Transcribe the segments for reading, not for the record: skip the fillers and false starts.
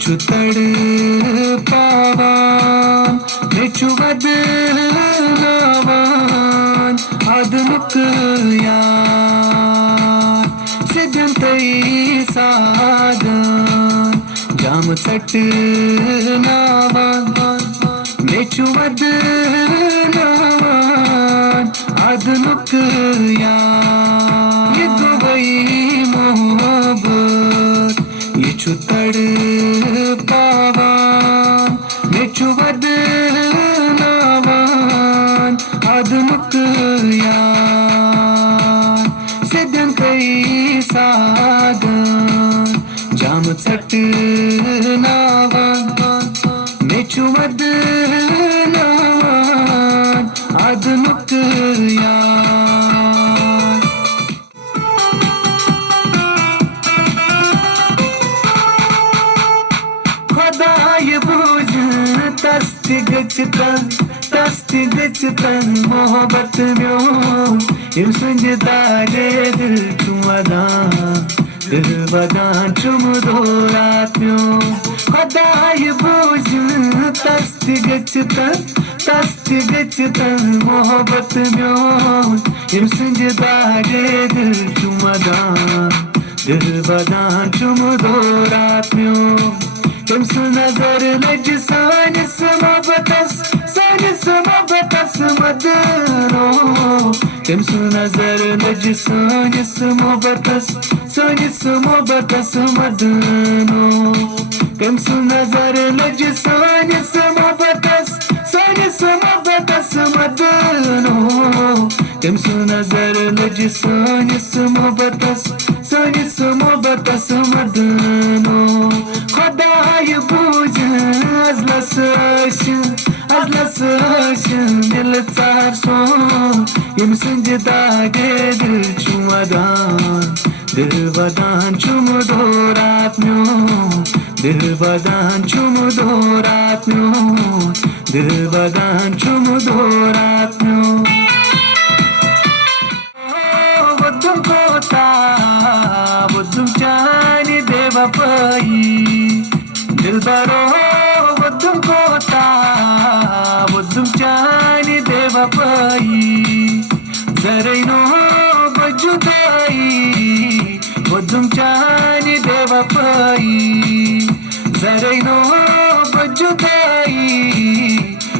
छु तड़ पावान मेचु बदलावान आदमुक यार सिद्धंतई साधन जाम सट नावान मेचु बदलावान आदमुक यार ये दुबई मोहब्बत ये छु तड़ पावान मेचु बदलावान आदमुक यार सिद्धंतई साधन जाम सट नावान मेचु बदलावान आदमुक यार खुदाय बुझ तस्ति गचतन मोहब्बत म्यो यम संजदारे दिल वदान चुम दो रात म्यो खुदाय बुझ तस्ति गचतन मोहब्बत म्यो यम संजदारे दिल वदान चुम दो रात म्यो तुम नजर लज सानिस मोहब्बतस मदनो तुम नजर लज सानिस मोहब्बतस मदनो तुम नजर लज सानिस मोहब्बतस मदनो तुम नजर लज सानिस मोहब्बतस मदनो खुदाय बुझ अजलस दिल चार सो यम संजदागे दिल वदान चुम दो रात म्यो दिल वदान चुम दो रात म्यो दिल वदान चुम दो रात म्यो वद्दुम कोता वद्दुम जानी बेवफाई दिलबरो वद्दुम कोता वद्दुम जानी बेवफाई जरैनो बजुदाई वद्दुम जानी बेवफाई जरैनो बजुदाई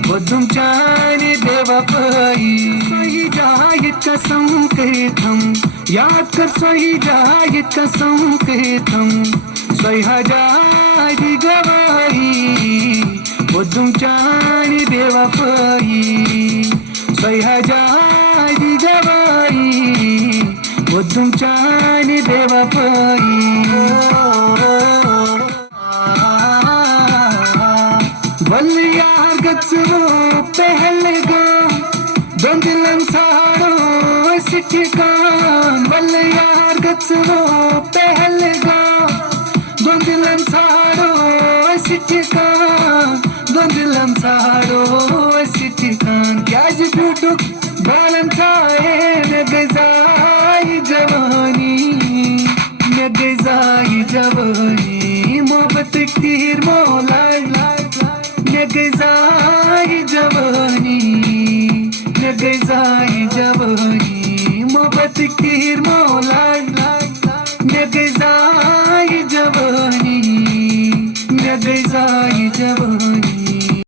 वद्दुम जानी बेवफाई सही जाए कसम कहतम याद कर सही जाए कसम कहतम सही हजारी गवाही वद्दुम जानी बेवफाई सही हजारी गवाही वद्दुम जानी बेवफाई बल यार गचरो पहलगाम दंदिलन सारो सिठकान बल यार गचरो पहलगाम दंदिलन सारो सिठकान क्या जुटुक बालन साए न गजाई जवानी मोहब्बत तीर मौला न गजाई जवानी मोहब्बत तीर मौला न गजाई जवानी